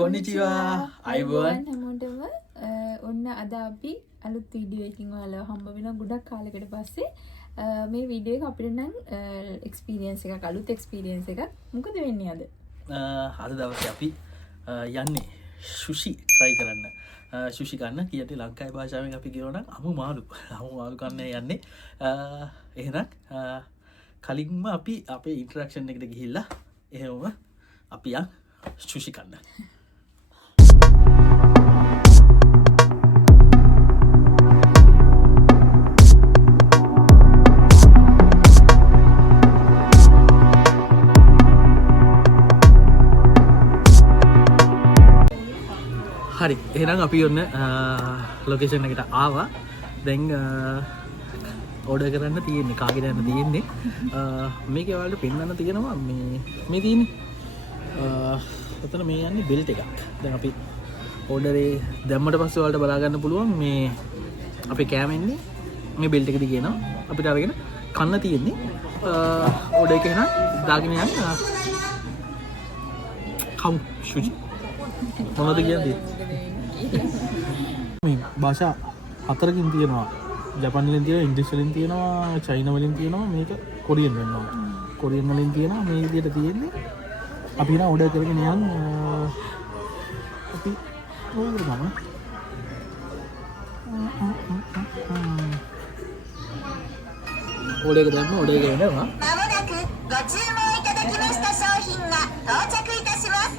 කොන්නිචිවා අයිබෝන් හැමෝටම ඔන්න අද අපි අලුත් වීඩියෝ එකකින් ඔයාලව හම්බ වෙනවා ගොඩක් කාලයකට පස්සේ මේ වීඩියෝ එක අපිට නම් එක්ස්පීරියන්ස් එකක් අලුත් එක්ස්පීරියන්ස් එකක් මොකද වෙන්නේ අද දවසේ අපි යන්නේ සුෂි try කරන්න සුෂි කන්න කියන්නේ ලංකාවේ භාෂාවෙන් අපි කියනවා නම් අමු මාළු කන්න යන්නේ එහෙනම් කලින්ම අපි අපේ ඉන්ටරැක්ෂන් එකට ගිහිල්ලා එහෙමම අපි යන් සුෂි කන්න හරි එහෙනම් අපි ඔන්න ලොකේෂන් එකට ආවා දැන් ඕඩර් කරන්න තියෙන්නේ කාගෙද යන්න තියෙන්නේ මේකේ ඔයාලට පෙන්වන්න තියෙනවා මේ තියෙන්නේ ඔතන මේ යන්නේ බෙල්ට් එකක් දැන් අපි ඕඩරේ දැම්මට පස්සේ ඔයාලට බලා ගන්න පුළුවන් මේ අපේ කෑම එන්නේ මේ බෙල්ට් එකේදී කියනවා අපිට අරගෙන කන්න තියෙන්නේ ඕඩර් එක එහෙනම් දාගෙන යන්න කවු සුජි මොනවද කියන්නේ මේ භාෂා හතරකින් තියෙනවා ජපාන් වලින් තියෙනවා ඉංග්‍රීසි වලින් තියෙනවා චයිනා වලින් තියෙනවා මේක කොරියන් වෙනවා කොරියන් වලින් තියෙනවා මේ විදිහට තියෙන්නේ අපි නා ඕඩර් කරගෙන යන් අපි ඕඩර් කරමු ඕඩර් එක දැම්ම ඕඩර් එක එනවා まもなくご注文いただきました商品が到着いたします。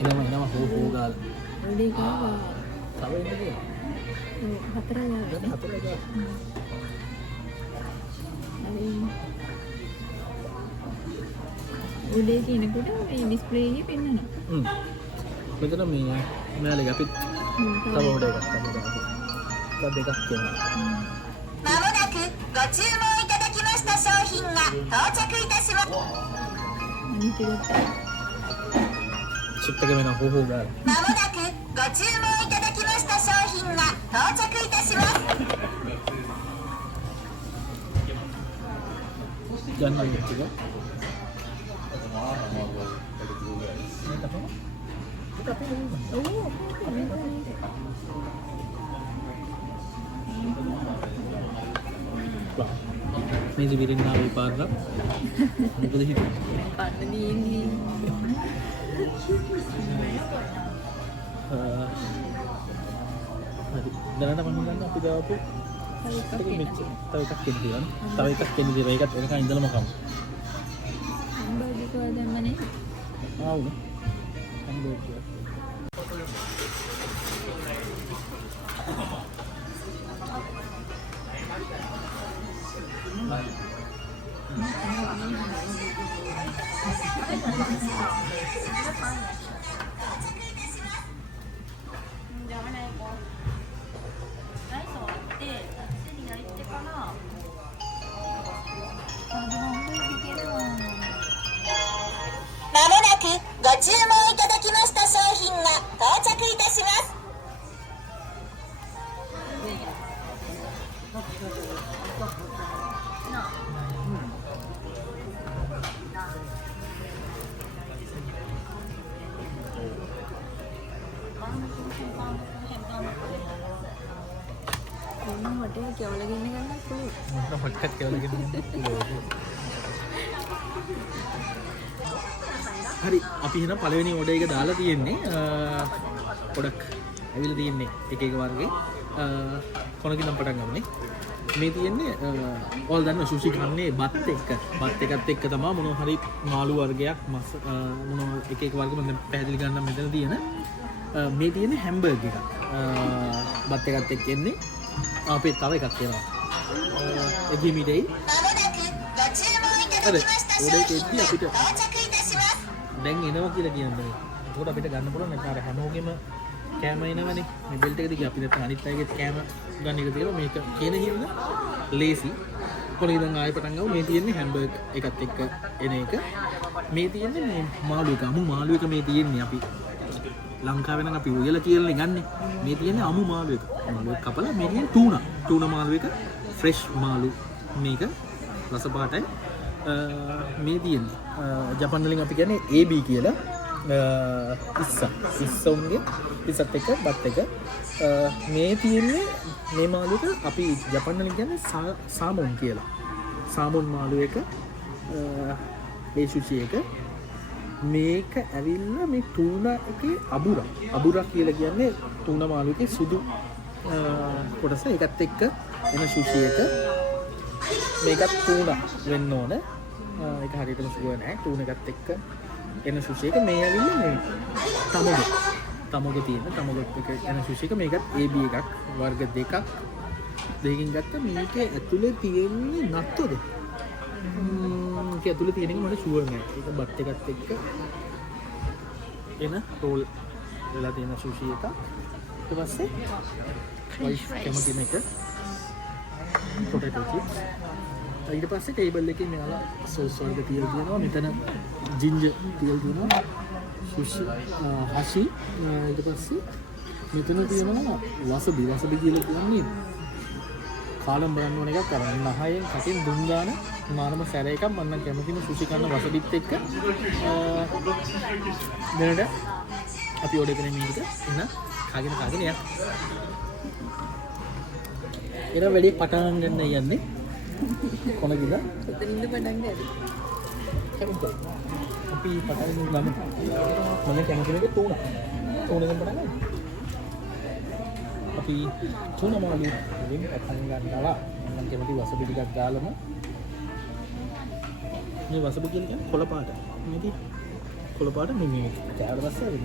එනවා හෝ ගාල උඩේ ගාව තව එන්නේ හතර ගාව හතර ගාල උඩේ කියනකොට මේ ඩිස්ප්ලේ එකේ පෙන්නනවා මෙතන මේ මෙයාලගේ අපිත් තව ඕඩර් එකක් තව දෙකක් කියනවා まもなくご注文いただきました商品が到着いたします。 අනිත් එක චිප් එක වෙනවා හෝ ගාල まもなくご注文いただきました商品が到着いたします。 ගන්න එක මේ දිවිරින් ආවේ පාරක් මොකද හිතුවේ පන්න දින්නේ හරි දැනට මම හිතන්නේ අපි දාපු තව එකක් කියනවා තව එකක් කියන්නේ ඒකත් එනකන් ඉඳලම කමු හම්බර්ගර් එක දැම්මනේ ආවුනේ හම්බර්ගර්まもなくご注文いただきました商品が到着いたします。 කොන්න හොටේ කියවලගෙන ගන්න පුළුවන් මොකක්ද හොට්ටක් කියලාගෙන හරි අපි එහෙනම් පළවෙනි ඕඩර් එක දාලා තියෙන්නේ පොඩක් ඇවිල්ලා තියෙන්නේ එක එක වර්ගේ කොනකින් නම් පටන් ගන්නනේ මේ තියෙන්නේ ඔයාලා දන්නවා සුෂි කන්නේ බත් එකත් එක්ක තමයි මොනවා හරි මාළු වර්ගයක් මස් මොනවා එක එක වර්ග මම පැහැදිලි ගන්නම් මෙතන තියෙන මේ තියෙන්නේ හැම්බර්ගර් එකක් බත් එකත් එක්ක එන්නේ අපේ තව එකක් තියෙනවා එගි මිඩේ まもなくご注文いただきました商品が到着いたします。 දැන් එනවා කියලා කියන්නේ ඒකට අපිට ගන්න පුළුවන් නැත්නම් අර හැමෝගෙම කෑම එනවනේ මේ බෙල්ට් එකේදී අපි නැත්නම් අනිත් අයගේ කෑම ගන්න එක තියෙනවා මේක කියන හින්දා ලේසි කොහොමද ඉතින් ආයෙ පටන් ගමු මේ තියෙන්නේ හැම්බර්ගර් එකත් එක්ක එන එක මේ තියෙන්නේ මේ මාළු එක අමු මාළු එක මේ තියෙන්නේ අපි ලංකාවේ නම් අපි උයලා කියලා ගන්නේ. මේ තියෙන්නේ අමු මාළු එක. මාළු එක කපලා මේ තියෙන්නේ ටූනා මාළු එක ෆ්‍රෙෂ් මාළු මේක රස පාටයි. මේ තියෙන්නේ ජපන් වලින් අපි කියන්නේ AB කියලා ඉස්සුන්ගේ ඉස්සත් එක බත් එක. මේ තියෙන්නේ මේ මාළු එක අපි ජපන් වලින් කියන්නේ සාමොන් කියලා. සාමොන් මාළු එක ඒ සුෂි එක. මේක ඇවිල්ලා මේ ටූනා එකේ අබුරක් කියලා කියන්නේ ටූනා මාළු එකේ සුදු කොටස. ඒකත් එක්ක එන සුෂි එක. මේකත් ටූනා වෙන්න ඕන. ඒක හරියටම සුව නැහැ. ටූනා එකත් එක්ක එන සුෂි එක. මේ ඇවිල්ලා මේ තමෝග තියෙන තමෝග එක එන සුෂි එක. මේකත් AB එකක් වර්ග දෙකක්. දෙකකින් ගත්ත මේකේ ඇතුලේ තියෙන්නේ නත්තෝද? ඒක ඇතුලේ තියෙන එක මට ෂුවර් නෑ. ඒක බත් එකත් එක්ක එන රෝල් වෙලා තියෙන සුෂි එක. ඊට පස්සේ වයිස් කැමති මේක පොටේටෝ චිප්ස්. ඊට පස්සේ ටේබල් එකේ මෙයාලා සෝස් වර්ග තියලා තියෙනවා. මෙතන ජින්ජර් තියලා තියෙනවා. සුෂි හෂි. ඊට පස්සේ මෙතන තියෙනවා වසබි කියලා කියන්නේ කාලම් බලන්න ඕන එකක් කරන්න. නහයෙන් කටින් දුම් ගන්න මානම සැර එකක් මම නම් කැමතිම සුෂි කන්න වසබිත් එක්ක. දැනට අපි ඕඩර් කරේ මේක. එන්න කාගෙන යන්න. එන වැඩි පටන් ගන්න යන්නේ. කොහොමද? එතනින්ද පටන් ගන්නේ. අපි පටන් ගමු. මම කැමති එක ටූනා. ටූනාෙන් පටන් ගමු. අපි ටූනා මාළු වලින් පටන් ගන්නවා. මම කැමති වසබි ටිකක් දාලම. මේ වසබි කියන්නේ කොළ පාට. මේදී කොළ පාට නෙමෙයි. ඊට පස්සේ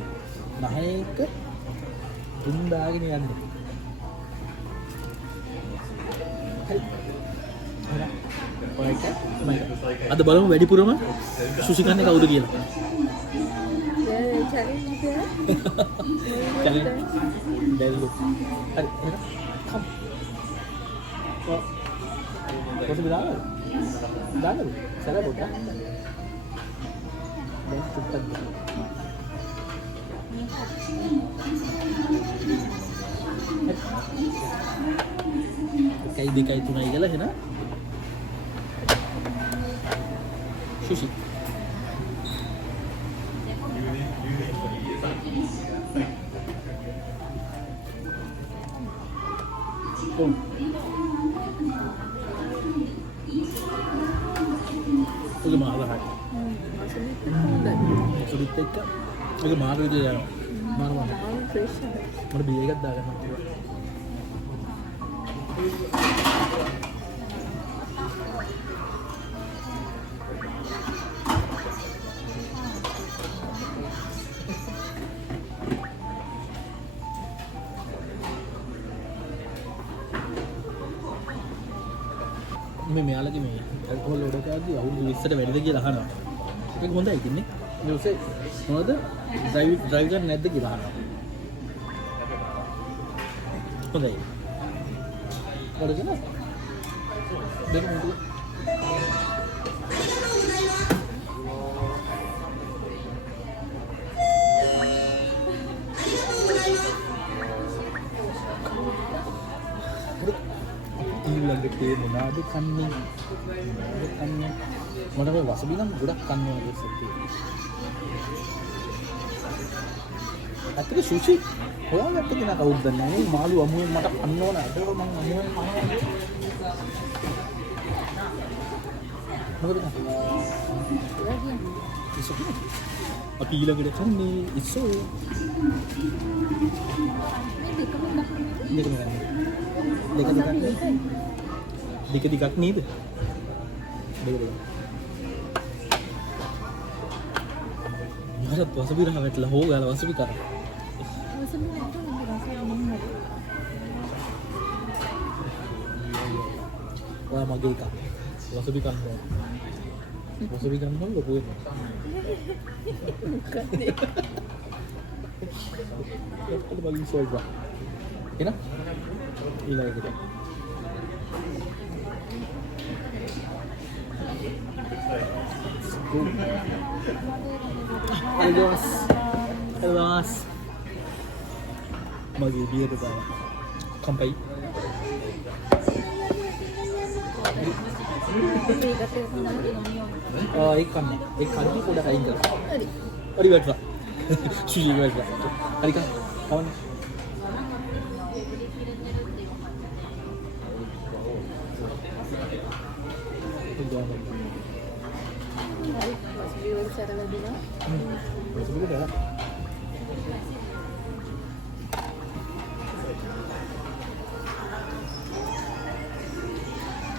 නහයක දුම් දාගෙන යන්නේ. අද බලමු වැඩිපුරම සුෂි කන්නේ කවුද කියලා. දැල්ලු. හරි. කම්. කොහොමද දාන්නේ? දාන්නද? සරල පොඩ්ඩක්. දැන් චුට්ටක්. එකයි දෙකයි තුනයි කියලා එහෙනම් sushi. Itu mahal kan? Sulit tak? Itu mahal itu ya. Mahal. Mana biaya kan dah kan? මේ මෙයාලගේ මේ ඇල්කොහොල් ඕඩර් කරද්දී අවුරුදු 20ට වැඩිද කියලා අහනවා. ඒක හොඳයි ඉතින්නේ. ඊට පස්සේ මොනවද ඩ්‍රයිව් ගන්න නැද්ද කියලා අහනවා. හොඳයි. වරදන දෙන්න මොකද? ඊළඟට මොනවද කන්නේ? මට මේ වසබි නම් ගොඩක් කන්නේ වගේ සත්‍යයි. අතේ සුෂි හොයාගත්ත කෙනා කවුද දන්නේ? මේ මාළු අමුයෙන් මට කන්න ඕන. ඒක මම අමුයෙන් කනවා. මොකද? ඉස්සෝ. අපි ඊළඟට කන්නේ ඉස්සෝ. දෙක දෙකක් නේද? දෙක දෙක. මරත් වසබි රහ වැටලා හොගාලා වසබි කරා. වසබි ඔයා මගේ එක. වසබි කන්නවා. වසබි කන්නවා ලොකු වෙනවා. ඒක බලන්න සෝල්වා. එන ඊළඟට Adiós. මගේ බියට දාව කම්පයි ඒ කන්නේ ඒ කන්නේ පොඩක් අයින් කරලා හරි වැටලා සුජි වැටලා හරි කා කවන්න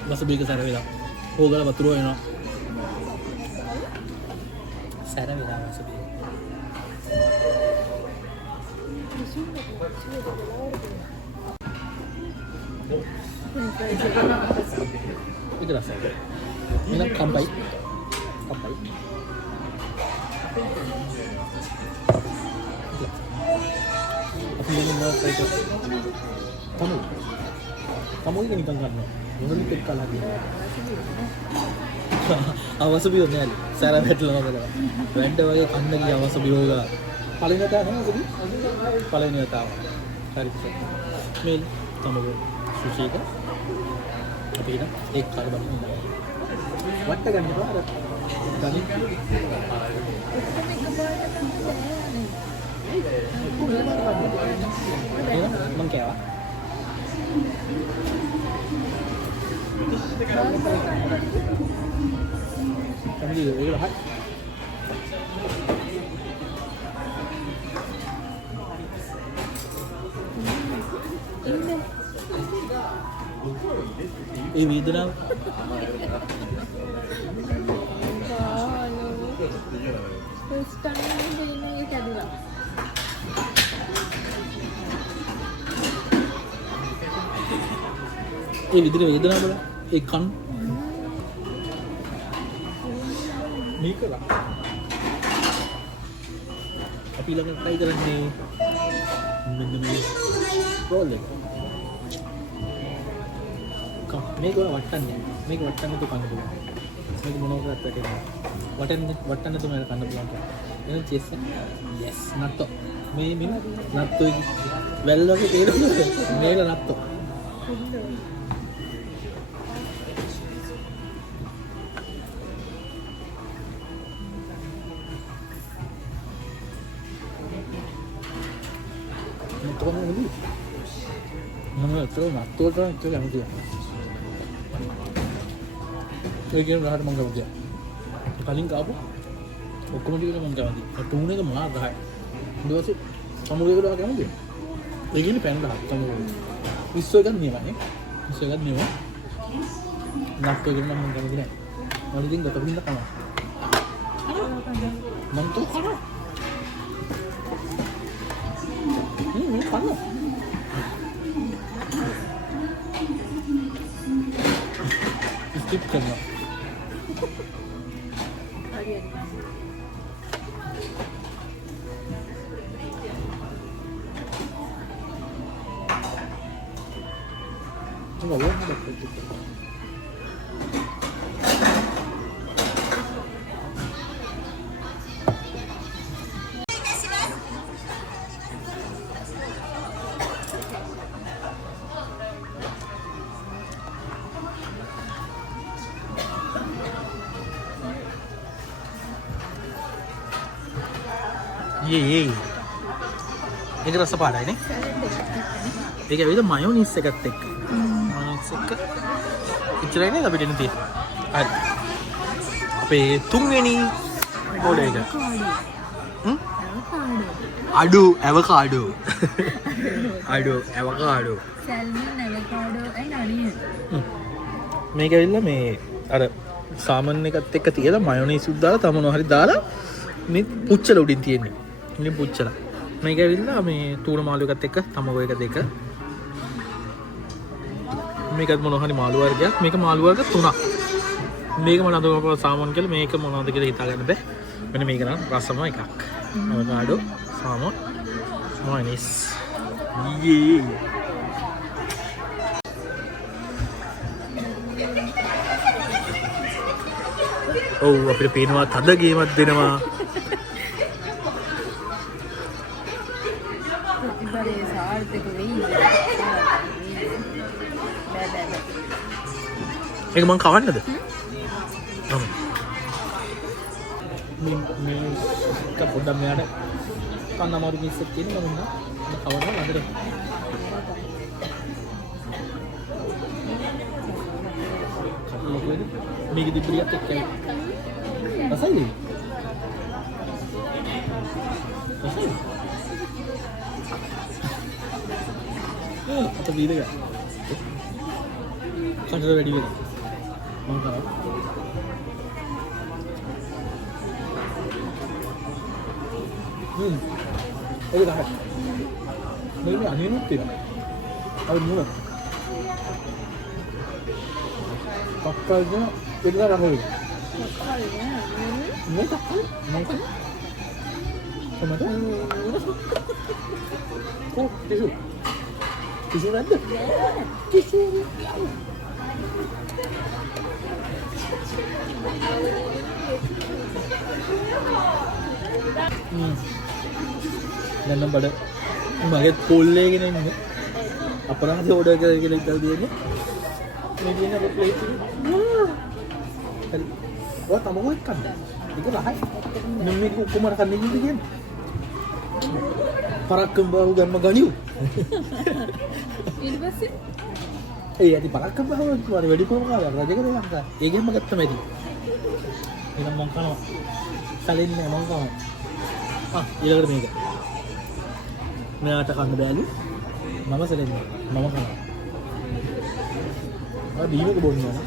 වසබික සැර වෙලා හොගල වතුර වෙනවා සැර වෙලා වසබික itu rasanya ini kampai aku mau itu kamu ini nikan kan මොනවද පෙක්කලා තියෙන්නේ අවසබිය නෑලි සැර වැටලා නේද වැන්ඩ වගේ කන්න ගිය අවසබිය ගා පළවෙනි වතාව නේද පළවෙනි වතාව හරි මේ තමයි සුෂීක අපි ඉතින් ඒක කාල බලන්න වට ගන්න බා අර ගනි මං කෑවා Kami juga ini lah. Ini itu nam. First time ini kedua. විදිහට වේදනාව බලන්න ඒ කන් මේක ලා අපි ළඟ try කරන්නේ මෙන්න මේ රෝල් එක මේක වටන්නේ මේක වටන්න තු කන්න පුළුවන් මේක මොනවද වැටෙන්නේ වටන්න තු මේක කන්න පුළුවන් එහෙනම් චෙස් yes නත්තෝ මේ නත්තෝ වැල් වගේ තේරෙන්නේ මේක නත්තෝ terus nato kan itu yang dia. Lagi orang orang mangga dia. Paling kau apa? Hukum dia mangga dia. Tunggu ni mana dah? Dua sih. Kamu dia dah kamu dia. Lagi ni pen dah kamu. Isu kan ni mana? Isu kan ni mana? Nato dia mangga dia. Malu dia tak boleh nak kamu. Mantu kamu. Ini kamu. Skip करना तो वो ये एक रस पाड़ा है ने ඒක ඇවිල්ලා මයොනීස් එකත් එක්ක මයොනීස් එක ඉච්චරයි නේද අපිට එන්න තියෙන්නේ හරි අපේ තුන්වෙනි ඕඩර් එක අඩු ඇවකාඩෝ ඇවකාඩෝ සැල්මන් ඇවකාඩෝ and onion මේක ඇවිල්ලා මේ අර සාමන් එකත් එක්ක තියලා මයොනීස් උත් දාලා තව මොනවා හරි දාලා මේ පුච්චල උඩින් තියෙන්නේ ඉතින් පුච්චලා මේක ඇවිල්ලා මේ තූණ මාළු එකත් එක්ක තමගෝ එක දෙක මේකත් මොනවා හරි මාළු වර්ගයක් මේක මාළු වර්ග තුනක් මේක මම අඳුරපුවා සාමන් කියලා මේක මොනවද කියලා හිතා ගන්න බෑ මෙන්න මේක නම් රසම එකක් අවකාඩෝ සාමන් මයොනීස් යේ ඔව් අපිට පේනවා තද ගේමක් දෙනවා ප්‍රතිපලයේ සාර්ථක ඒක මං කවන්නද? මේ පොඩ්ඩක් මෙයාට කන්න අමාරු මිස්සක් තියෙනවා මම කවනවා අදට. මේක දිබ්බියක් එක්ක රසයි. රසයි. අත බීද ගා. කඩර වැඩි වෙලා. මම කරා. ඒක තමයි. මේ අනිනුත් තියෙනවා. අර නුන. පක්කල්ගෙන ඒක ගන්න හොයයි. මේක කොහමද? කො ටිෂු. ටිෂු නැද්ද? ටිෂු. දැන් නම් බඩ මගේ පොල්ලේගෙන ඉන්නේ. අපරාධ ඕඩර් කරලා කියලා ඉතල් දෙන්නේ. මේ දින අපේ ප්ලේට් එක. හරි. ඔය තමෝ එක්ක කන්න. ඒක ලහයි. මම මේක කොහොමද කන්නේ කියන්නේ? පරක්කම් බහුව ගන්න ගනියු. ඊට පස්සේ ඒ ඇති පරක්කම් බහුව කිව්වා වැඩි කොහොම කාලා රජකද මං ඒකෙන්ම ගත්තම ඇති. එහෙනම් මං කනවා. සැලෙන්නේ මං කනවා. ඊළඟට මේක. මෙයාට කන්න බෑලු. මම සැලෙන්නේ. මම කනවා. බීමක බොන්න ඕන.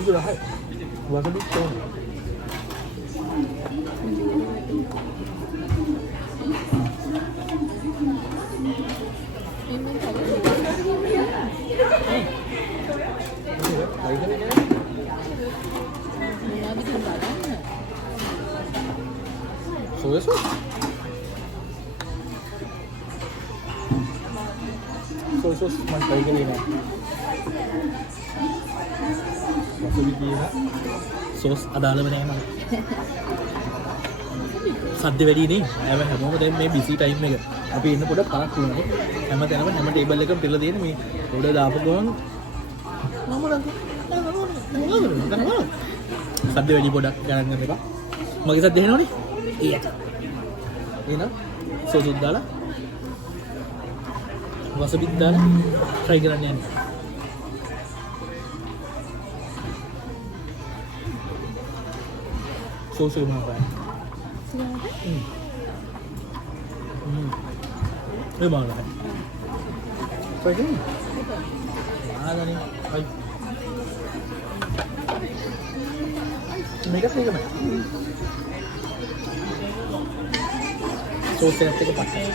이거 할 와사비 좀. 소야 소스? 소야 소스 만 발견이네. සෝස් අදාළම නෑ මම. සද්ද වැඩි නේ. හැමෝම දැන් මේ බිසි ටයිම් එක. අපි ඉන්න පොඩ පරක් වුණා. හැමතැනම හැම ටේබල් එකකම පිරලා තියෙන මේ පොඩ දාපු ගමන් සද්ද වැඩි පොඩක් ගණන් ගන්න එපා. මගේ සද්ද එනවනේ. ඊයට. එහෙනම් සෝස් දාලා වසබිත් දාලා try කරන්න යන්න. 소스 먹어요. 왜 먹어요? 빨리. 아니, 아이. මේක තේකම. සෝස් එකත් එක්ක පස්සේ.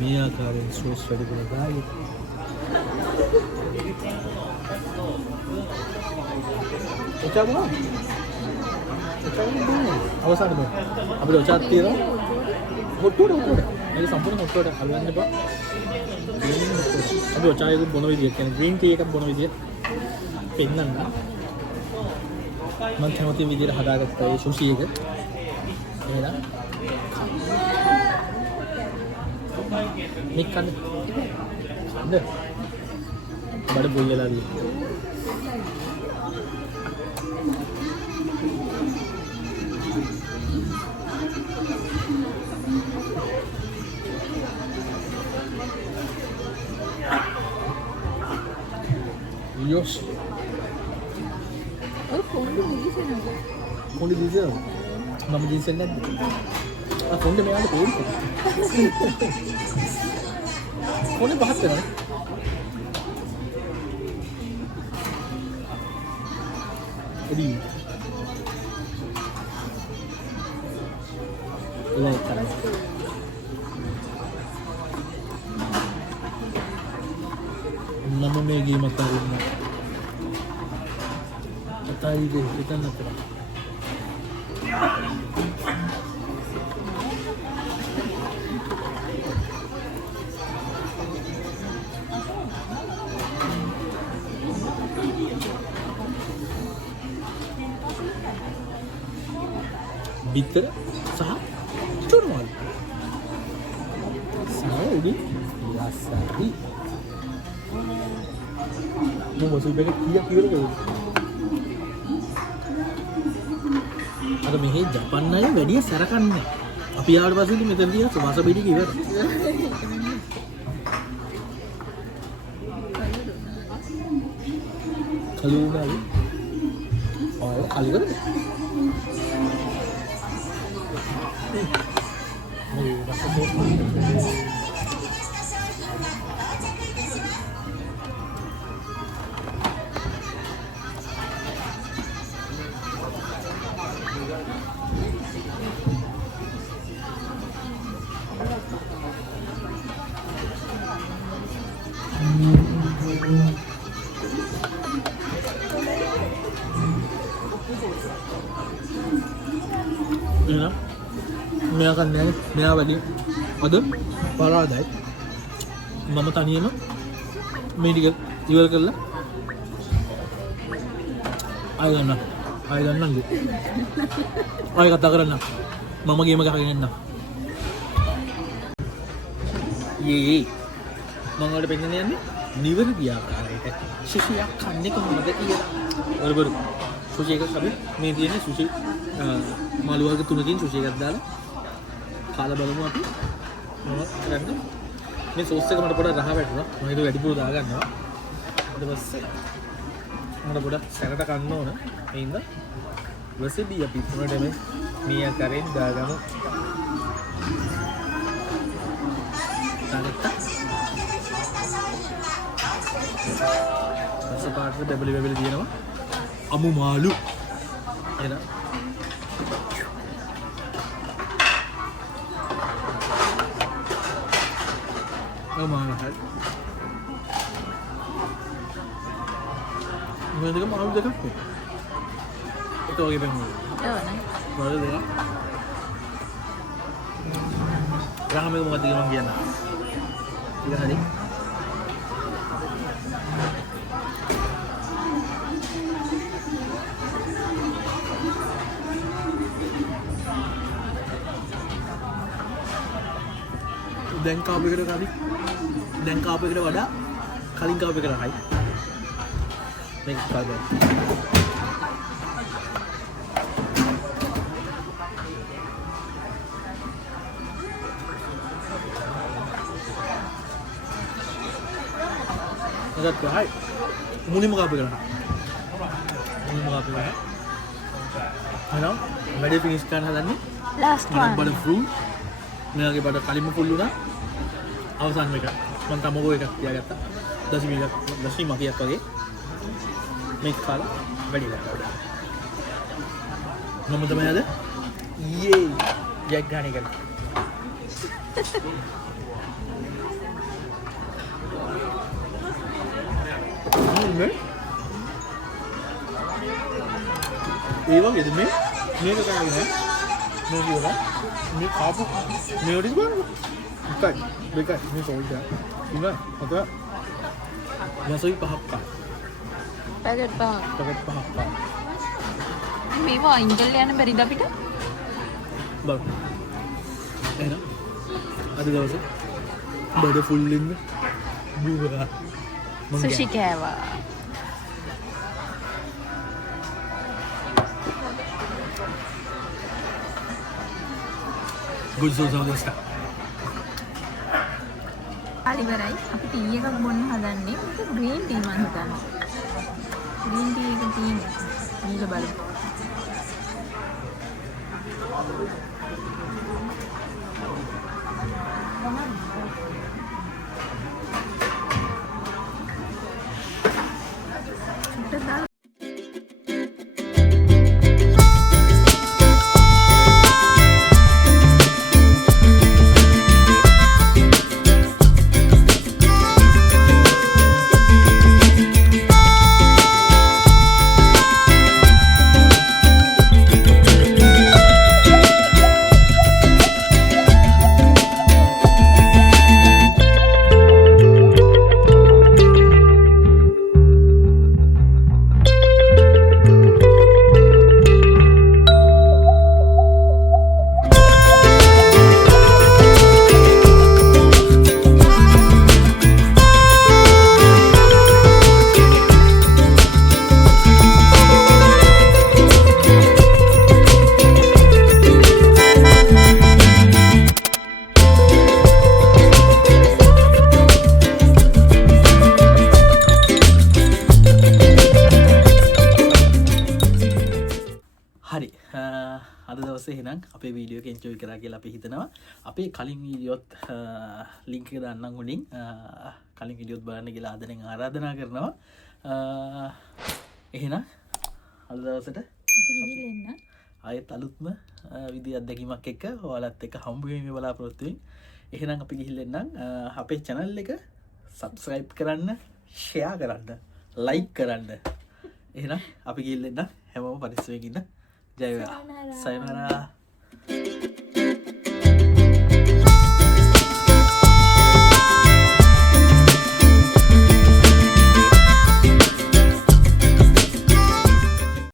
මේ ආකාරයෙන් සෝස් වැඩි කරලා දායි. ඔචා මොනවා? ඔචා මොනවා? අවසානද? අපිට ඔචාත් තියෙනවා. හොට්ටුවට. මේක සම්පූර්ණ හොට්ටුවට අලවන්න එපා. අපි ඔචා එක බොන විදිය කියන්නේ ග්‍රීන් ටී එකක් බොන විදිය පෙන්නන්න. මම කැමති විදියට හදාගත්තා ඒ සුෂි එක. එහෙනම් මේක කන්න. බඩ බොයි වෙලා ගියා. Dios. කොණ්ඩේ දීසෙනවද? මම දීසෙන්නේ නැද්ද? කොණ්ඩේ මෙයාට පොඩි. කොණ්ඩේ පහත් වෙනවනේ. එදී ඉලයි කරා. මම මේ ගේම කරන්නේ. අතාරිද හිතන්න කරා. බිත්තර සහ චුරුමල්. සාරි ලස්සනයි. මොකද සුප් එක කීයක් ඉවරද? අර මෙහි ජපන් අය වැඩි සැරකන්නේ. අපි ආවට පස්සේ ඉතින් මෙතන තියෙන සුවාස බීඩි ඉවර. කලුනාලි. ආය කලිවරද? මෙයා කන්නේ මෙයා වැඩි අද පරාදයි මම තනියම මේ ටික ඉවර කරලා ආය ගන්න ආය කතා කරන්න මම ගේම කරගෙන එන්න යේ මම වල පෙන්නන යන්නේ නිවැරදි ආකාරයට සුෂියක් කන්නේ කොහොමද කියලා බරබර සුෂි එකක් අපි මේ තියෙන සුෂි මාළු වර්ග තුනකින් සුෂි එකක් දාලා කාලා බලමු අපි මොනවද කරන්නේ මේ සෝස් එක මට පොඩ්ඩක් රහ වැටුණා මම ඒක වැඩිපුර දා ගන්නවා ඊට පස්සේ මට පොඩ්ඩක් සැරට කන්න ඕන ඒ හින්දා වසබි අපි උනට මේ ආකාරයෙන් දාගමු තාලෙත්ත පස්සේ පාටට බෙබලි දිනනවා අමු මාළු එන මාහල් මේ දෙක මාළු දෙකක් නේ ඒක වගේ බං මාළු දෙක රාම එක මොකද කියනවා කියන්න ඉතින් හරි දැන් කාපු එකට වඩා කලින් කාපු එකට හයි මේක කාගා ඒකත් හයි මුලින්ම කාපු එකට හරි වැඩේ ෆිනිෂ් කරන්න හදන්නේ last one බඩ ෆෘට් මෙයාගේ බඩ කලින්ම ෆුල් වුණා අවසන් එක මම තමෝගෝ එකක් තියාගත්තා දශමීයක් වගේ මේක කාලා වැඩි වෙලා මම තමයි අද ඊයේ ජැක් ගන්න එක ඒ වගේද මේක කරගෙන මේ කියනවා මේ කාපු මේ උඩින් බලන්න දෙකයි මේ සෝල්ඩර් ඉන්න අත වසයි පහක් පැකට් පහක් මේවා ඉංගල් යන බැරිද අපිට බං එහෙනම් අද දවසේ බඩ ෆුල් ඉන්න බුවා සුෂි කෑවා ගොඩසෝසාව දෙස්තා අලිවරයි අපි ටී එකක් බොන්න හදන්නේ මේක ග්‍රීන් ටී මම හිතන්නේ ග්‍රීන් ටී එක තියෙන්නේ ඊළ බලමු අද දවසේ එහෙනම් අපේ වීඩියෝ එක එන්ජොයි කරා කියලා අපි හිතනවා. අපේ කලින් වීඩියෝත් ලින්ක් එක දාන්නම් උඩින්. කලින් වීඩියෝත් බලන්න කියලා ආදරෙන් ආරාධනා කරනවා. එහෙනම් අද දවසට අපි ගිහින් එන්න. ආයෙත් අලුත්ම විදි අත්දැකීමක් එක්ක ඔයාලත් එක්ක හම්බ වෙමි බලාපොරොත්තු වෙමින්. එහෙනම් අපි ගිහින් එන්නම්. අපේ channel එක subscribe කරන්න, share කරන්න, like කරන්න. එහෙනම් අපි ගිහින් එන්නම්. හැමෝම පරිස්සමෙන් ඉන්න. ජය වේවා. සයනරා.